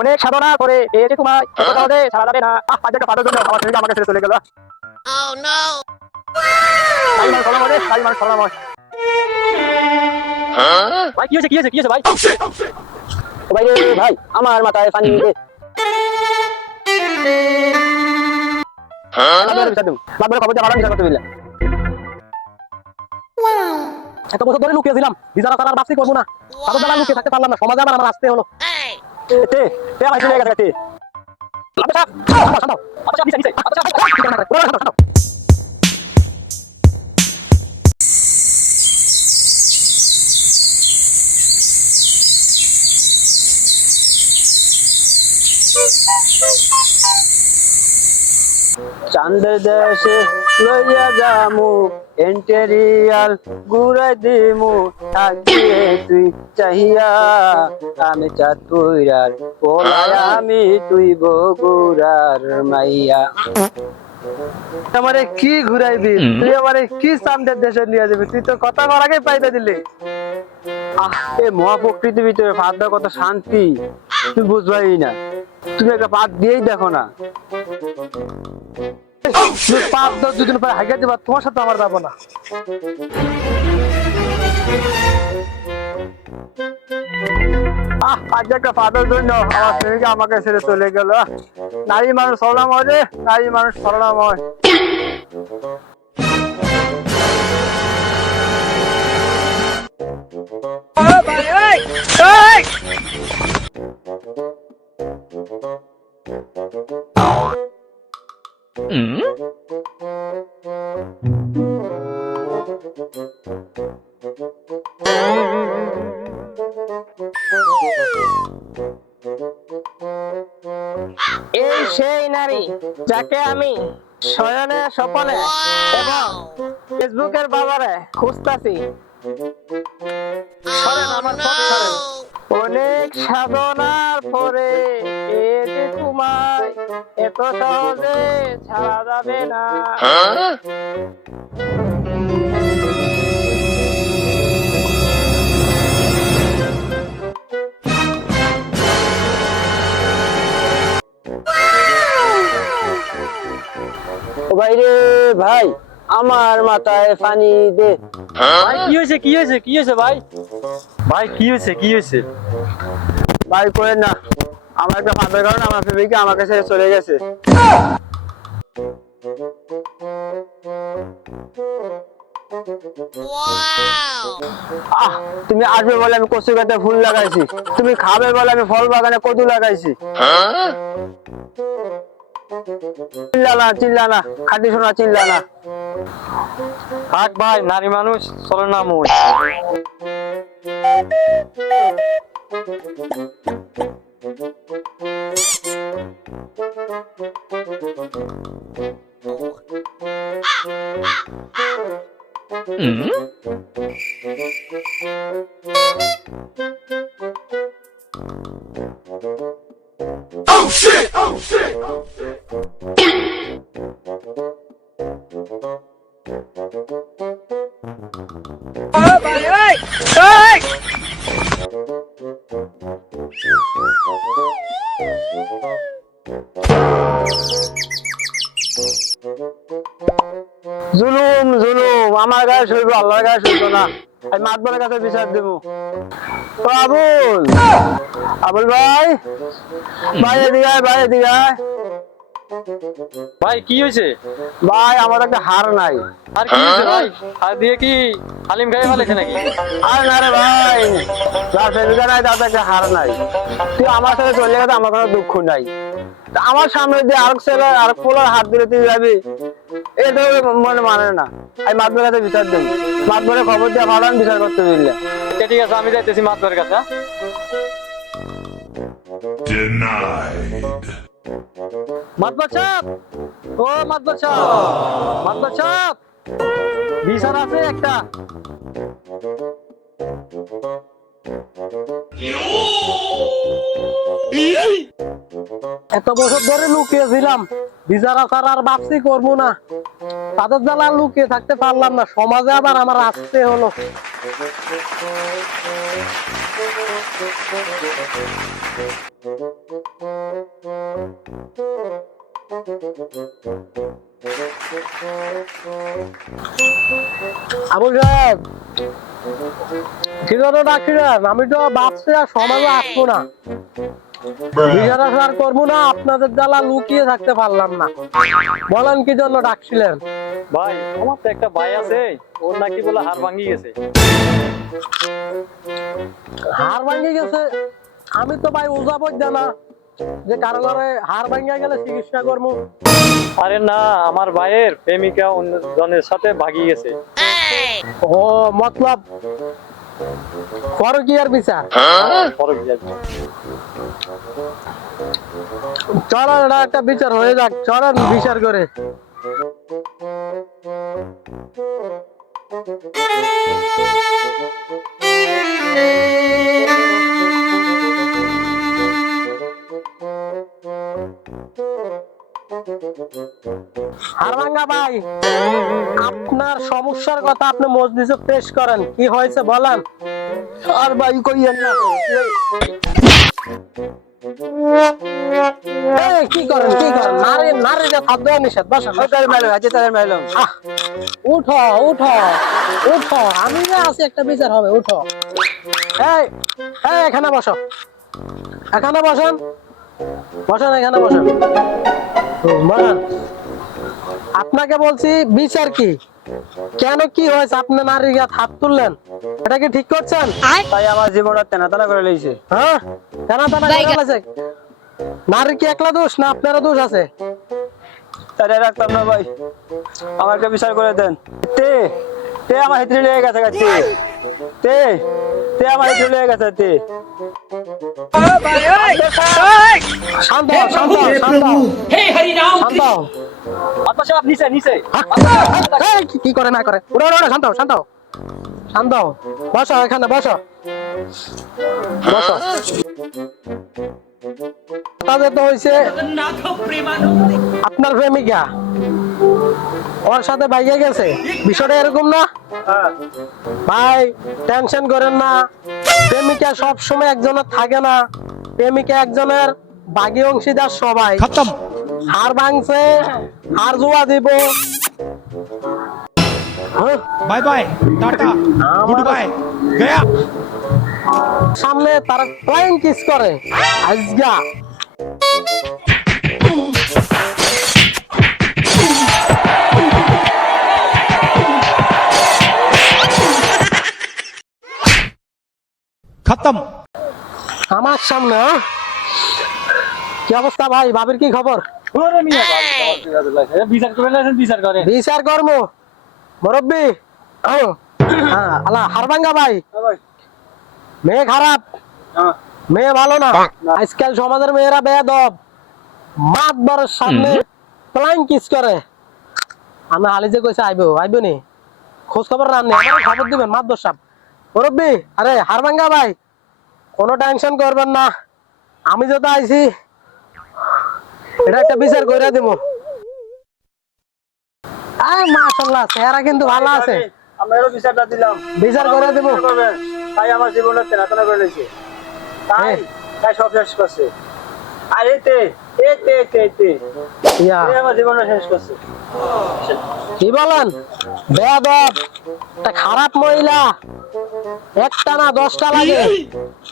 অনেক সাধনা করে এই যে তোমার ছাড়া যাবে না। একটা পাতার জন্য আমার শরীর আমাকে ছেড়ে চলে গেল। ভাই কি হয়েছে ভাই? ভাই রে ভাই, আমার মাথায় পানি দে। এত বছর ধরে লুকিয়েছিলাম, বিচারা তার আর বাঁচতে করবো না। তাদের দ্বারা লুকিয়ে থাকতে পারলাম না, সমাজে আমার আসতে হলো। চাঁদের দেশে লইয়া যামু এন্টেরিয়াল ঘুরাই দিমু থাকিয়ে তুই চাহিয়া। আমি চাতুইরার পোলায় আমি তুই বগুড়ার মাইয়া। আমারে কি ঘুরাইবি তুই? আমারে কি চাঁদের দেশে নিয়ে যাবি? তুই তো কথা বলার আগে পাইতে দিলি। এই মহাপ্রকৃতির ভিতরে পাত দেওয়ার কত শান্তি তুই বুঝবাই না। তুমি একটা পাত দিয়েই দেখো না। তুই 5-10 দুদিন পরে হাইগা দিবা, তোমার সাথে আমার যাবো না। আজ একটা পাতার জন্য আমার প্রেমিকা আমাকে ছেড়ে চলে গেল। নারী মানুষ সরলাময় রে, নারী মানুষ সরলাময়। এই সেই নারী যাকে আমি শয়নে স্বপনে এবং ফেসবুকের বাজারে খুঁজতাছি। সরেন আমার পথ সরেন। অনেক সাধনার পরে এই যে তোমায় এত সহজে ছাড়া যাবে না। ভাই রে ভাই, আমার মাথায় পানি দে। ভাই কি হয়েছে ভাই? ভাই কি হয়েছে? ভাই করে না, আমার একটা ফাঁদের কারণে আমার প্রেমিকা আমাকে ছেড়ে চলে গেছে। তুমি আসবে বলে আমি কচু গাছে ফুল লাগাইছি, তুমি খাবে বলে আমি ফল বাগানে কদু লাগাইছি। চিল্লানা খাটি শোনা, চিল্লানা। থাক ভাই, নারী মানুষ চলে না মই। জুলুম জুলুম, আমার গায়ে সইব, আল্লাহর গায়ে সইব না। আমি মাতবরের কাছে বিচার দেবো। তো আবুল ভাই, এদিকে আয়। ভাই কি হয়েছে? ভাই আমার একটা হার নাই। আর কি হয়েছে ভাই? আর দিয়ে কি হালিম গায়ে ফেলেছে নাকি? আর না রে ভাই, যার প্রেমিকা নাই তার একটা হার নাই। তুই আমার সাথে চলে গেছে, আমার কোনো দুঃখ নাই। আমার সামনে দিয়ে আরেক ছেলে আরেক পোলার হাত দিলে তুই যাবি, এটা মনে মানে না। আমি মাতবরের কাছে বিচার দেবো, মাতবরের খবর দিয়ে ভালো বিচার করতে বুঝলে। ঠিক আছে, আমি যাইতেছি মাতবরের কাছে। মাতবর সাহেব, ও মাতবর সাহেব, বিচার আছে একটা। এত বছর ধরে লুকিয়েছিলাম, বিচার আচার আর বাপসি করবো না। তাদের জ্বালা লুকিয়ে থাকতে পারলাম না, সমাজে আবার আমার আসতে হলো। আবু সাহেব ঠিক আছে ডাক্তার, আমি তো ভাবছি আর সমাজে আসবো না, বিচার আচার করবো না, আপনাদের জ্বালা লুকিয়ে থাকতে পারলাম না। বলেন কি জন্য ডাকছিলেন? ভাই আমার তো একটা ভাই আছে, ওর নাকি বলে হাড় ভাঙি গেছে। হাড় ভাঙে গেছে? আমি তো ভাই ওজা বৈদ্য না যে কারো ঘরে হাড় ভাঙিয়া গেলে চিকিৎসা করবো। আরে না, আমার ভাইয়ের প্রেমিকা অন্যজনের সাথে ভাগি গেছে। ও মতলব পরকীয়ার বিচার? চলেন এটা একটা বিচার হয়ে যাক, চলেন বিচার করে। হারভাঙ্গা ভাই, আপনার সমস্যার কথা আপনি মজলিসে পেশ করেন, কি হয়েছে বলেন। আর ভাই কইয়েন না, এই, কি করেন কি করেন? নারীরা খাদ্য নিষেধ, বসেন। আহ, উঠো উঠো উঠো, আমি যে আছি, একটা বিচার হবে, উঠো। এই এই, এখানে বসো, এখানে বসেন, বসেন এখানে বসেন, বলেন। আপনাকে বলছি বিচার কি, কেন কি হয়েছে? আপনি নারীর গায়ে হাত তুললেন, এটা কি ঠিক করছেন? তাই আমার জীবনটা তেনা তেনা করে লইছে। হ্যাঁ, টানা টানা করে ফেলেছে। নারীর কি একলা দোষ না আপনারও দোষ আছে? তারে রাখতাম না ভাই, আমাকে বিচার করে দেন। তে তে আমার হিতরি লেগে গেছে, তে তে আমার হিতরি লেগে গেছে। তে শান্ত হও, শান্ত হও, শান্ত হও। শান্ত হও। আচ্ছা সাহেব, নিচে নিচে। এই, কি করে না করে, উড়ো উড়ো, শান্ত হও, শান্ত হও, শান্ত হও। বসো এখানে, বসো বসো। তাদের তো হয়েছে আপনার প্রেমিকা, ওর সাথে বাইকে গেছে, বিষয়টা এরকম না ভাই? টেনশন করেন না, প্রেমিকা সব সময় একজনের থাকে না, প্রেমিকা একজনের, বাকি অংশীদার সবাই। হার ভাঙছে, হার জোয়া দিব। Bye bye tata goodbye गया। সামনে তারা ফ্লাইং কিস করে আজগা। खत्म। আমার সামনে, হ্যাঁ? কি অবস্থা ভাই, ভাবির কি খবর? ওরে মিয়া, বিচার করে না, বিচার করে। বিচার কর্ম মুরব্বি। আল্লাহ হারভাঙ্গা ভাই, মেয়ে খারাপ, মেয়ে ভালো না। আজকাল সমাজের মেয়েরা বেয়াদব, মাত বরের সামনে ফ্লাইং কিস করে। আমি হালি যে কইছে আইবো, আইবো নি, খোঁজ খবর রাখনি, আমার খবর দিবেন মাত বর সাহেব। মুরব্বি, আরে হারভাঙ্গা ভাই, কোনো টেনশন করবেন না, আমি যত আইছি এটা একটা বিচার কইরা দিব। আয় মাশাআল্লাহ, চেহারা কিন্তু ভালো আছে। আমারও বিচারটা দিলাম, বিচার করে দেব। তাই আমার জীবনটা তেনা তেনা করে লইছে, তাই তাই সব শেষ করছে। আরে তে তে তে তে তে ইয়া, আমার জীবনটা শেষ করছে। কি বলেন? বেয়াদব, একটা খারাপ মহিলা, একটা না 10টা লাগে,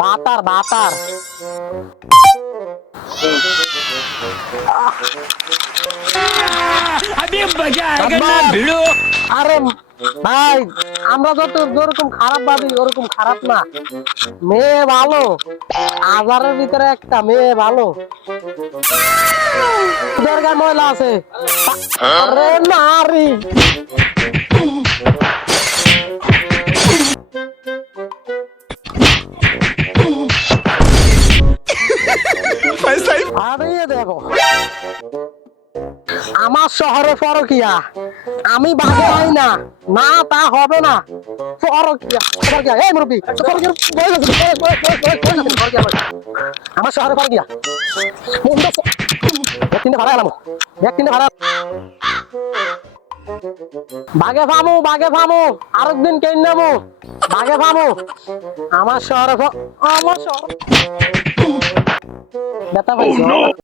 বাতার বাতার। अभी मजा आएगा ना भिड़ो। আরে ভাই, আমরা যত যেরকম খারাপ ভাবি ওরকম খারাপ না, মেয়ে ভালো, হাজারের ভিতরে একটা মেয়ে ভালো। দরকার মহিলা আছে, আরে নারী। আরে দেখো, আমার শহরে পরকিয়া, আমি বাগে পাই না, না তা হবে না। পরকিয়া পরকিয়া, এই মুরব্বি, পরকিয়া আমার শহরে পরকিয়া। এক তিনটে ভাড়া এলাম, এক তিনটে ভাড়া। বাগে ফামু আরেকদিন কেন নামু বাগে ফামু আমার শহরে আমার শহর ব্যথা পাইছো